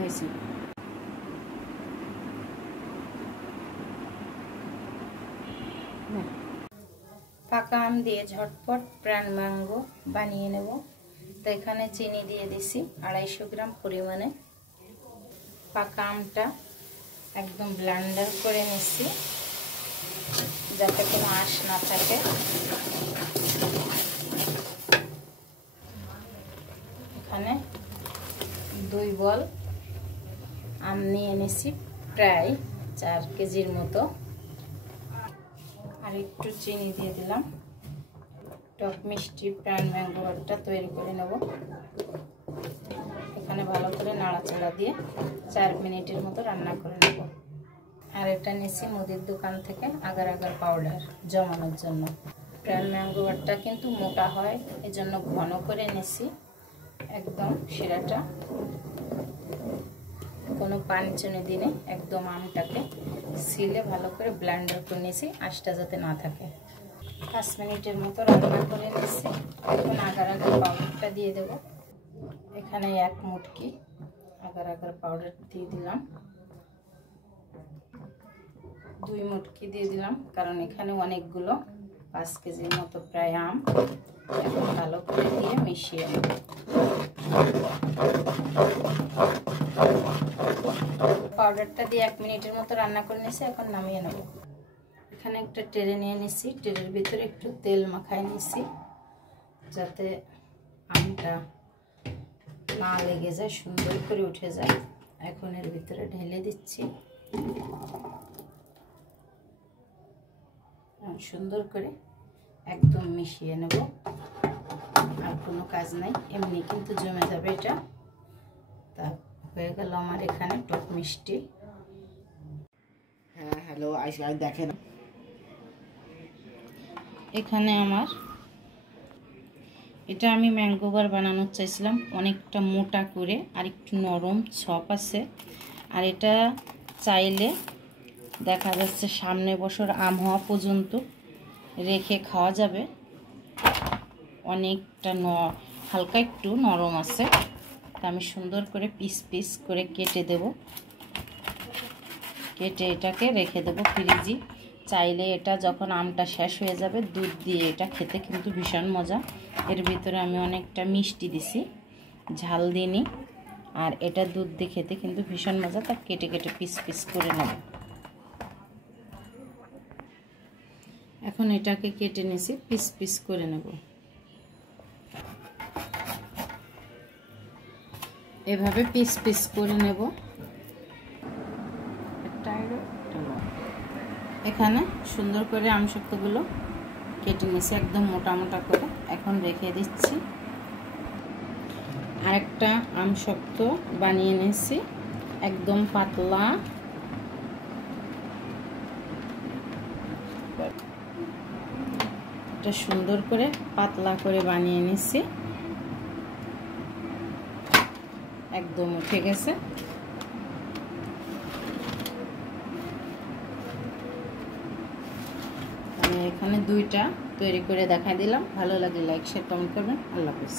হয়েছে। পাকা আম দিয়ে ঝটপট প্রাণ ম্যাঙ্গো বানিয়ে নেব। তো এখানে চিনি দিয়ে দিছি 250 গ্রাম পরিমাণে। পাকা আমটা একদম ব্লেন্ডার করে নিচ্ছি যাতে কোনো আঁশ না থাকে। এখানে 2 বল আম নিয়ে নিচ্ছি, প্রায় 4 কেজির মতো। আর একটু চিনি দিয়ে দিলাম। টক মিষ্টি প্রাণ ম্যাঙ্গো বাটারটা তৈরি করে নেব। এখানে ভালো করে নাড়াচাড়া দিয়ে 4 মিনিটের মতো রান্না করে নেব। আর এটা নিচ্ছি মুদির দোকান থেকে আগার আগার পাউডার জমানোর জন্য। প্রাণ ম্যাঙ্গো বাটারটা কিন্তু মোটা হয়, এজন্য ঘন করে নিচ্ছি একদম শিরাটা। কোনো পানি চুনি দিনে একদম আমটাকে সিলে ভালো করে ব্লেন্ডার করে নিয়েছি, আঁশটা যাতে না থাকে। 5 মিনিটের মতো রান্না করে নিচ্ছি। এখন আগার আগার পাউডারটা দিয়ে দেব। এখানে 1 মুটকি আগার আগার পাউডার দিয়ে দিলাম। 2 মুটকি দিয়ে দিলাম, কারণ এখানে অনেকগুলো 5 কেজির মতো প্রায় আম। এখন ভালো করে দিয়ে মিশিয়ে নেব। পাউডারটা দিয়ে 1 মিনিটের মতো রান্না করে নিয়েছি, এখন নামিয়ে নেব। এখানে একটা ট্রে নিয়ে নিচ্ছি, ট্রের ভিতরে একটু তেল মাখায় নিচ্ছি যাতে আমটা না লেগে যায়, সুন্দর করে উঠে যায়। এখন এর ভিতরে ঢেলে দিচ্ছি। সুন্দর করে একদম মিশিয়ে নেব। আর কোনো কাজ নাই, এমনি কিন্তু জমে যাবে এটা। তা হয়ে গেল আমার এখানে টক মিষ্টি। হ্যাঁ হ্যালো, আজ দেখেন এখানে আমার এটা আমি ম্যাঙ্গো বার বানানোর চাইছিলাম অনেকটা মোটা করে, আর একটু নরম ছপ আছে। আর এটা চাইলে দেখা যাচ্ছে সামনে বছর আম হওয়া পর্যন্ত রেখে খাওয়া যাবে। অনেকটা হালকা একটু নরম আছে। তা আমি সুন্দর করে পিস পিস করে কেটে দেব। কেটে এটাকে রেখে দেব ফ্রিজে। চাইলে এটা যখন আমটা শেষ হয়ে যাবে দুধ দিয়ে এটা খেতে কিন্তু ভীষণ মজা। এর ভিতরে আমি অনেকটা মিষ্টি দিছি, ঝাল দিইনি। আর এটা দুধ দিয়ে খেতে কিন্তু ভীষণ মজা। তা কেটে কেটে পিস পিস করে নেব। এখন এটাকে কেটে নিয়েছি, পিস পিস করে নেব। এভাবে পিস পিস করে নেব। এখানে সুন্দর করে আমসত্ত্বগুলো কেটে নিয়েছি একদম মোটা মোটা করে। এখন রেখে দিচ্ছি। আরেকটা আমসত্ত্ব বানিয়ে নিয়েছি একদম পাতলা। এটা সুন্দর করে পাতলা করে বানিয়ে নিয়েছি, একদম উঠে গেছে। আমি এখানে 2টা তৈরি করে দেখা দিলাম। ভালো লাগলে লাইক শেয়ার কমেন্ট করবেন। আল্লাহ হাফেজ।